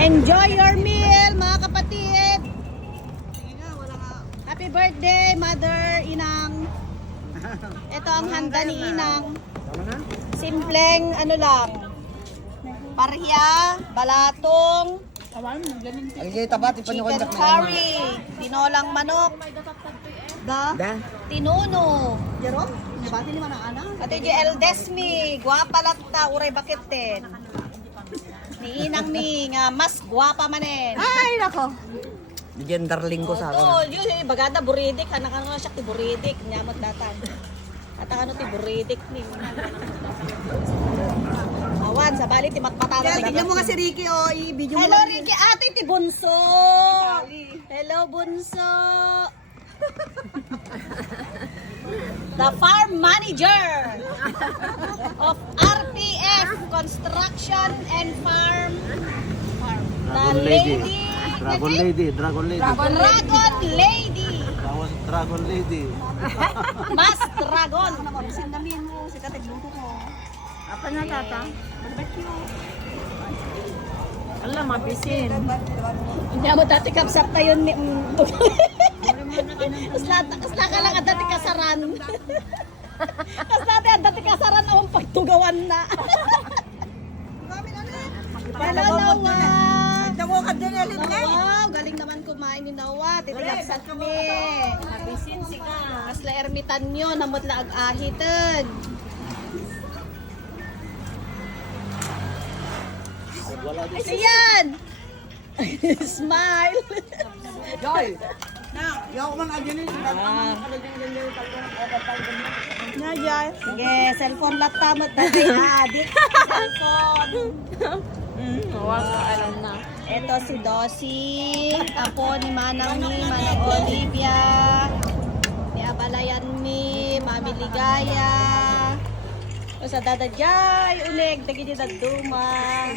Enjoy your meal, mga kapatid. Happy birthday, Mother Inang. Ito ang handa ni Inang. Simpleng ano lang. Parya, balatong, chicken curry, tinolang manok, tinuno. Jerome, nabati ni manang ana. Ate JL Desmi, guwapa latta, uray bakitten. Ni Inang mi nga mas guwapa manen. Ay nako. Bigyan darling ko sa Oo, akin. yun bagada buridik, anak ano siya ti buridik, nyamot datan. At ano ti buridik ni. Awan sa bali ti matpatara. Tignan mo nga si Ricky, oh, i-video mo. Hello Ricky, ate ti Bunso. Hello Bunso. The farm manager of RPF Construction and Farm. The lady. Dragon Lady. Dragon Lady. Dragon Lady. Mas Dragon. Sindamin mo, si katigluto ko. Apa na tata? Alam, mabisin. Hindi mo dati kapsap tayo ni... Kasla ka lang at dati kasaran. Kasla at dati kasaran akong pagtugawan na. Hello, Nawa! Nagtago ka din, Elin. Wow, galing naman kumain ni Nawa. Titigapsat ni. Mabisin si ka. Kasla ermitan nyo, namot la ag-ahitan. Ay, siyan! Smile! Joy! Na, yaw man agyan ni. Na, Joy. Sige, cellphone lang tamot na tayo. Adik, cellphone. Alam na. Ito si Dossi, apo ni Manang ni Manang Olivia, ni Abalayan ni Mami Ligaya, o sa dadadjay, unig, dagi di daduma,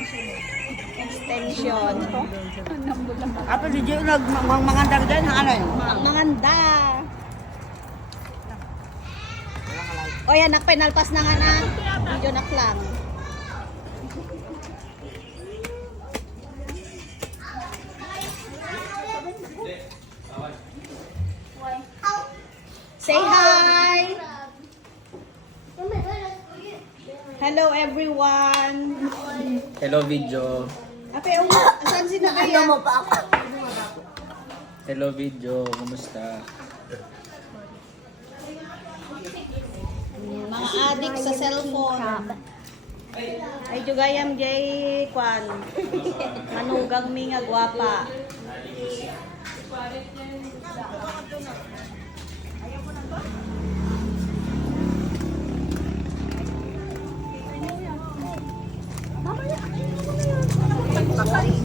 extension. Apo si Joy, mangandang din, ano yun? Manganda. O yan, nakpenalpas na nga na. Video na lang. Say hi! Hello everyone! Hello video. Ate, saan si Nagaya? Hello video. Kumusta? Mga adik sa cellphone. Ay, jugayam jay kwan. Manugang mi nga gwapa.